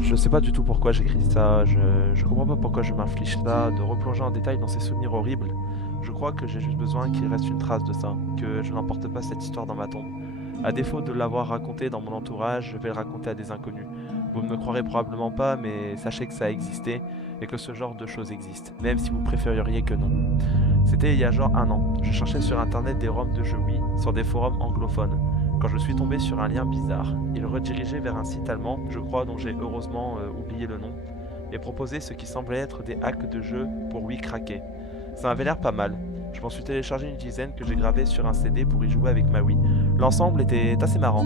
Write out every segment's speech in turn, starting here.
Je sais pas du tout pourquoi j'écris ça, je comprends pas pourquoi je m'inflige ça, de replonger en détail dans ces souvenirs horribles. Je crois que j'ai juste besoin qu'il reste une trace de ça, que je n'emporte pas cette histoire dans ma tombe. À défaut de l'avoir raconté dans mon entourage, je vais le raconter à des inconnus. Vous ne me croirez probablement pas, mais sachez que ça a existé et que ce genre de choses existe, même si vous préféreriez que non. C'était il y a genre un an. Je cherchais sur internet des ROM de jeux Wii sur des forums anglophones. Quand je suis tombé sur un lien bizarre, il redirigeait vers un site allemand, je crois, dont j'ai heureusement oublié le nom, et proposait ce qui semblait être des hacks de jeux pour Wii craqués. Ça m'avait l'air pas mal. Je m'en suis téléchargé une dizaine que j'ai gravé sur un CD pour y jouer avec ma Wii. L'ensemble était assez marrant.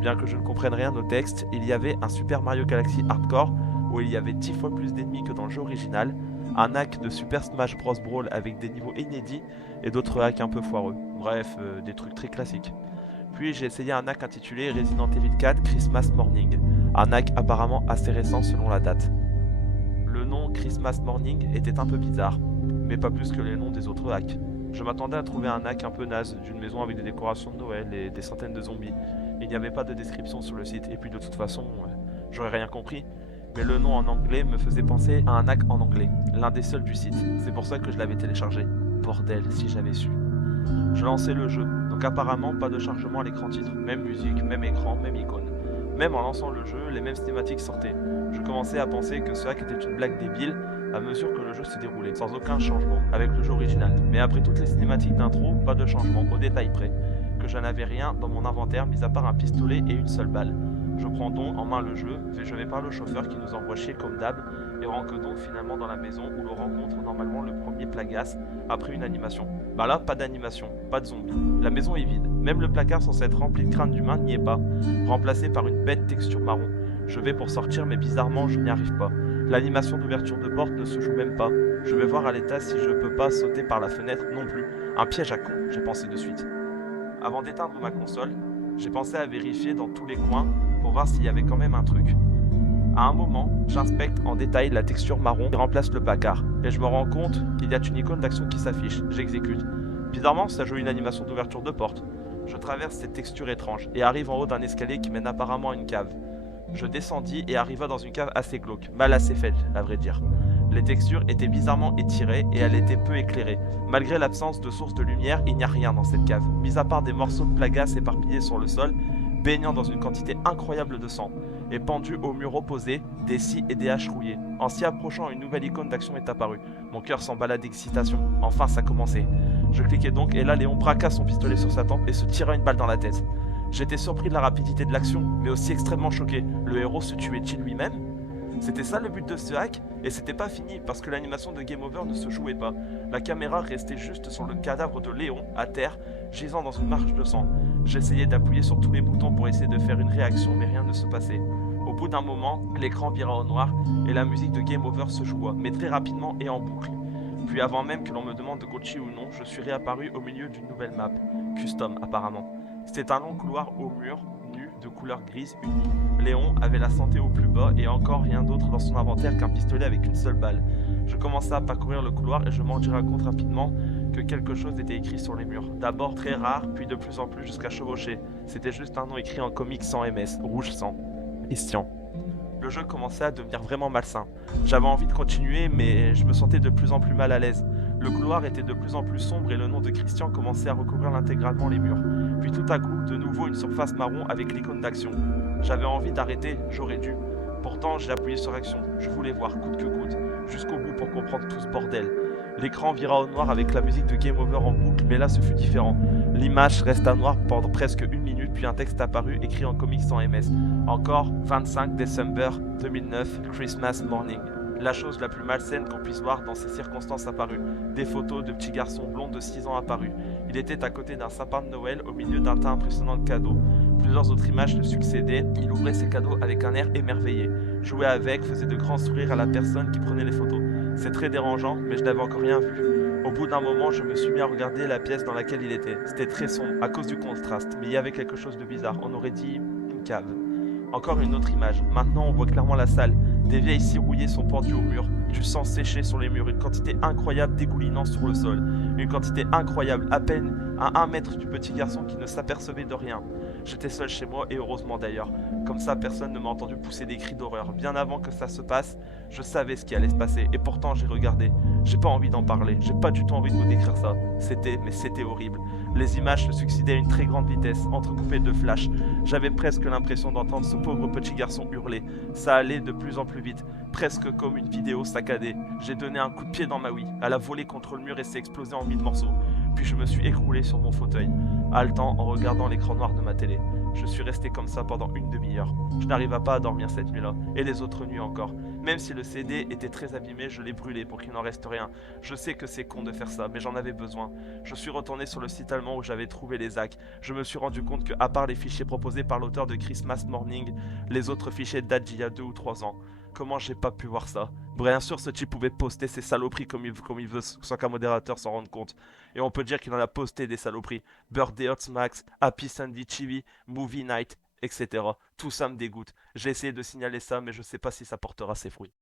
Bien que je ne comprenne rien au texte, il y avait un Super Mario Galaxy Hardcore où il y avait 10 fois plus d'ennemis que dans le jeu original, un hack de Super Smash Bros. Brawl avec des niveaux inédits et d'autres hacks un peu foireux. Bref, des trucs très classiques. Puis j'ai essayé un hack intitulé Resident Evil 4 Christmas Morning, un hack apparemment assez récent selon la date. Le nom Christmas Morning était un peu bizarre, mais pas plus que les noms des autres hacks. Je m'attendais à trouver un hack un peu naze d'une maison avec des décorations de Noël et des centaines de zombies. Il n'y avait pas de description sur le site, et puis de toute façon, j'aurais rien compris. Mais le nom en anglais me faisait penser à un hack en anglais, l'un des seuls du site. C'est pour ça que je l'avais téléchargé. Bordel, si j'avais su. Je lançais le jeu, donc apparemment pas de chargement à l'écran titre. Même musique, même écran, même icône. Même en lançant le jeu, les mêmes cinématiques sortaient. Je commençais à penser que ce hack était une blague débile à mesure que le jeu se déroulait, sans aucun changement, avec le jeu original. Mais après toutes les cinématiques d'intro, pas de changement, au détail près. Que je n'avais rien dans mon inventaire, mis à part un pistolet et une seule balle. Je prends donc en main le jeu, je vais parler au chauffeur qui nous envoie chier comme d'hab, et rentre donc finalement dans la maison où l'on rencontre normalement le premier Plagas après une animation. Bah là, pas d'animation, pas de zombies. La maison est vide, même le placard censé être rempli de crânes d'humains n'y est pas, remplacé par une bête texture marron. Je vais pour sortir, mais bizarrement, je n'y arrive pas. L'animation d'ouverture de porte ne se joue même pas. Je vais voir à l'état si je peux pas sauter par la fenêtre non plus. Un piège à con, j'ai pensé de suite. Avant d'éteindre ma console, j'ai pensé à vérifier dans tous les coins pour voir s'il y avait quand même un truc. À un moment, j'inspecte en détail la texture marron qui remplace le placard, et je me rends compte qu'il y a une icône d'action qui s'affiche. J'exécute. Bizarrement, ça joue une animation d'ouverture de porte. Je traverse cette texture étrange et arrive en haut d'un escalier qui mène apparemment à une cave. Je descendis et arriva dans une cave assez glauque, mal assez faite, à vrai dire. Les textures étaient bizarrement étirées et elle était peu éclairée. Malgré l'absence de source de lumière, il n'y a rien dans cette cave, mis à part des morceaux de plagas éparpillés sur le sol, baignant dans une quantité incroyable de sang, et pendus au mur opposé, des scies et des haches rouillées. En s'y approchant, une nouvelle icône d'action est apparue. Mon cœur s'emballa d'excitation. Enfin, ça commençait. Je cliquai donc et là, Léon braqua son pistolet sur sa tempe et se tira une balle dans la tête. J'étais surpris de la rapidité de l'action, mais aussi extrêmement choqué. Le héros se tuait-il lui-même? C'était ça le but de ce hack, et c'était pas fini parce que l'animation de Game Over ne se jouait pas. La caméra restait juste sur le cadavre de Léon, à terre, gisant dans une marche de sang. J'essayais d'appuyer sur tous les boutons pour essayer de faire une réaction, mais rien ne se passait. Au bout d'un moment, l'écran vira au noir et la musique de Game Over se joua, mais très rapidement et en boucle. Puis avant même que l'on me demande de coacher ou non, je suis réapparu au milieu d'une nouvelle map, custom apparemment. C'était un long couloir au mur, nu, de couleur grise unie. Léon avait la santé au plus bas et encore rien d'autre dans son inventaire qu'un pistolet avec une seule balle. Je commençais à parcourir le couloir et je m'en rendis compte rapidement que quelque chose était écrit sur les murs. D'abord très rare, puis de plus en plus jusqu'à chevaucher. C'était juste un nom écrit en comique sans MS, rouge sang. Christian. Le jeu commençait à devenir vraiment malsain. J'avais envie de continuer, mais je me sentais de plus en plus mal à l'aise. Le couloir était de plus en plus sombre et le nom de Christian commençait à recouvrir intégralement les murs. Puis tout à coup, de nouveau une surface marron avec l'icône d'action. J'avais envie d'arrêter, j'aurais dû. Pourtant, j'ai appuyé sur action. Je voulais voir coûte que coûte, jusqu'au bout pour comprendre tout ce bordel. L'écran vira au noir avec la musique de Game Over en boucle, mais là ce fut différent. L'image resta noire pendant presque une minute, puis un texte apparut écrit en comics sans MS. Encore 25 décembre 2009, Christmas morning. La chose la plus malsaine qu'on puisse voir dans ces circonstances apparut. Des photos de petits garçons blonds de 6 ans apparus. Il était à côté d'un sapin de Noël au milieu d'un tas impressionnant de cadeaux. Plusieurs autres images le succédaient. Il ouvrait ses cadeaux avec un air émerveillé. Jouait avec, faisait de grands sourires à la personne qui prenait les photos. C'est très dérangeant, mais je n'avais encore rien vu. Au bout d'un moment, je me suis mis à regarder la pièce dans laquelle il était. C'était très sombre, à cause du contraste, mais il y avait quelque chose de bizarre. On aurait dit une cave. Encore une autre image. Maintenant, on voit clairement la salle. Des vieilles scies rouillées sont pendues au mur. Du sang séché sur les murs. Une quantité incroyable dégoulinant sur le sol. Une quantité incroyable, à peine à 1 mètre du petit garçon qui ne s'apercevait de rien. J'étais seul chez moi et heureusement d'ailleurs. Comme ça, personne ne m'a entendu pousser des cris d'horreur. Bien avant que ça se passe, je savais ce qui allait se passer et pourtant j'ai regardé. J'ai pas envie d'en parler, j'ai pas du tout envie de vous décrire ça. C'était horrible. Les images se succédaient à une très grande vitesse, entrecoupées de flashs. J'avais presque l'impression d'entendre ce pauvre petit garçon hurler. Ça allait de plus en plus vite, presque comme une vidéo saccadée. J'ai donné un coup de pied dans ma Wii, elle a volé contre le mur et s'est explosée en mille morceaux. Puis je me suis écroulé sur mon fauteuil, haletant en regardant l'écran noir de ma télé. Je suis resté comme ça pendant une demi-heure. Je n'arrivais pas à dormir cette nuit-là, et les autres nuits encore. Même si le CD était très abîmé, je l'ai brûlé pour qu'il n'en reste rien. Je sais que c'est con de faire ça, mais j'en avais besoin. Je suis retourné sur le site allemand où j'avais trouvé les hacks. Je me suis rendu compte que, à part les fichiers proposés par l'auteur de Christmas Morning, les autres fichiers datent d'il y a 2 ou 3 ans. Comment j'ai pas pu voir ça? Bien sûr, ce type pouvait poster ses saloperies comme il veut sans qu'un modérateur s'en rende compte. Et on peut dire qu'il en a posté des saloperies. Birthday Hot Max, Happy Sandy Chibi, Movie Night, etc. Tout ça me dégoûte. J'ai essayé de signaler ça, mais je sais pas si ça portera ses fruits.